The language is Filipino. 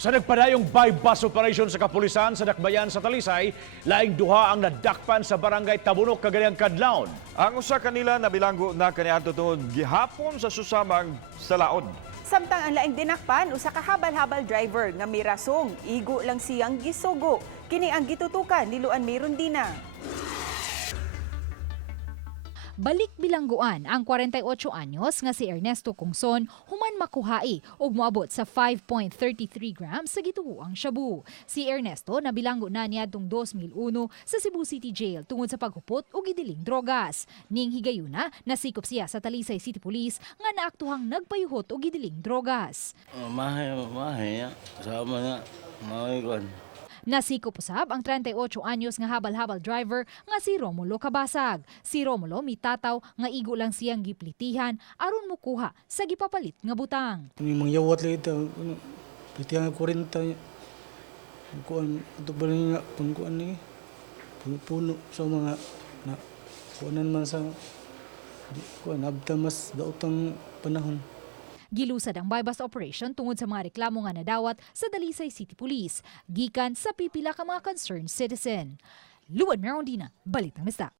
Sa nagpadayong buy-bus operation sa kapolisan sa dakbayan sa Talisay, laing duha ang nadakpan sa Barangay Tabunok kagayang kadlawon. Ang usa kanila nabilanggo na kaniadto tungod gihapon sa susamang sa laod. Samtang ang laing dinakpan, usa ka habal-habal driver nga may rasong, igo lang siyang gisugo. Kini ang gitutukan niluan mayroon dina. Balik bilangguan ang 48 anyos nga si Ernesto Kungson human makuhai og moabot sa 5.33 grams sa gituoang shabu. Si Ernesto nabilanggo na niadtong 2001 sa Cebu City Jail tungod sa paghupot og idiling drogas. Ning higayuna nasikop siya sa Talisay City Police nga naaktuhang nagpayuhot og idiling drogas. Mahay sama na mahay. Nasikop usab ang 38 anyos nga habal-habal driver nga si Romulo Kabasag. Si Romulo mitataw nga igo lang siyang giplitihan aron mukuha sa gipapalit nga butang. Ini mangyawat lang ito. Plitihan nga 40. Kuan ito ba nga pangkuan ni? Puno sa mga na kuanan man sa kuan abta mas daotang panahon. Gilusad ang buy-bus operation tungod sa mga reklamo nga nadawat sa Talisay City Police gikan sa pipila ka mga concerned citizen. Luan Merondina, Balitang Bisdak.